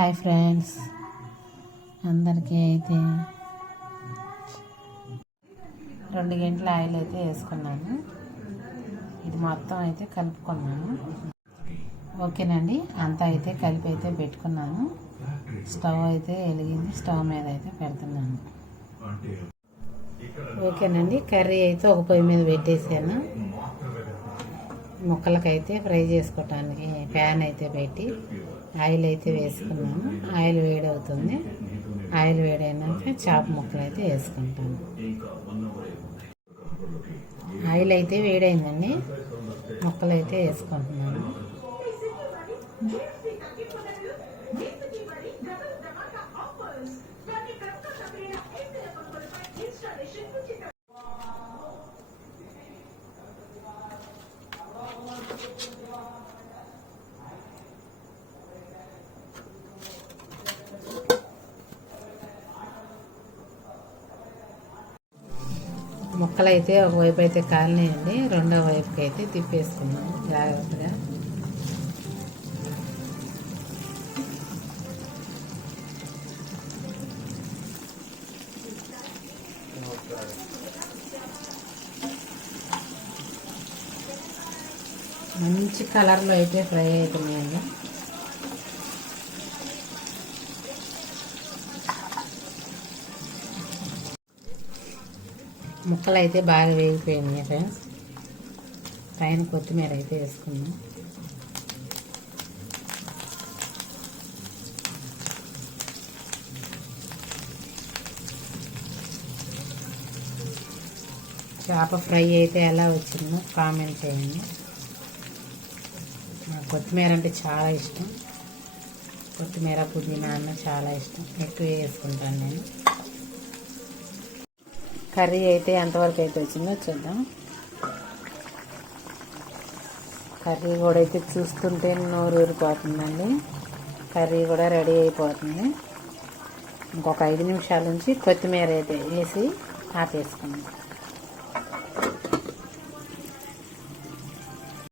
Hi friends. అందరికీ అయితే రెండు గంటల ఆయిల్ అయితే వేసుకున్నాను. ఇది మొత్తం అయితే కలుపుకున్నాను. ఓకేనండి. అంతా అయితే కలిపి అయితే పెట్టుకున్నాను. స్టవ్ అయితే వెలిగింది. స్టవ్ మీద అయితే పెడుతున్నాను. ఓకేనండి. కర్రీ అయితే ఒక పొయ్యి మీద పెట్టేసాను. ముక్కలకైతే ఫ్రై చేసుకోవటానికి ప్యాన్ అయితే పెట్టి. ఆయిల్ అయితే వేసుకున్నాను ఆయిల్ వేడవుతుంది. ఆయిల్ వేడైనాక చేప ముక్కలు అయితే వేసుకుంటాను ఆయిల్ అయితే వేడైందండి. ముక్కలు అయితే వేసుకుంటున్నాను ముక్కలు అయితే ఒకవైపు అయితే కాలినాయండి రెండో వైపుకి అయితే తిప్పేసుకున్నాము జాగ్రత్తగా. మంచి కలర్లో అయితే ఫ్రై అవుతున్నాయండి. ముక్కలు అయితే బాగా వేగిపోయినాయి ఫ్రెండ్స్ పైన కొత్తిమీర అయితే వేసుకున్నాం చేప ఫ్రై అయితే ఎలా వచ్చిందో కామెంట్ చేయండి. నాకు కొత్తిమీర అంటే చాలా ఇష్టం. కొత్తిమీర పుదీనా అన్న చాలా ఇష్టం. ఎక్కువ వేసుకుంటాను నేను. కర్రీ అయితే ఎంతవరకు అయితే వచ్చిందో చూద్దాం. కర్రీ కూడా అయితే చూస్తుంటే నోరు ఊరిపోతుందండి. కర్రీ కూడా రెడీ అయిపోతుంది. ఇంకొక ఐదు నిమిషాల నుంచి కొత్తిమీర అయితే వేసి ఆపేసుకుందాం.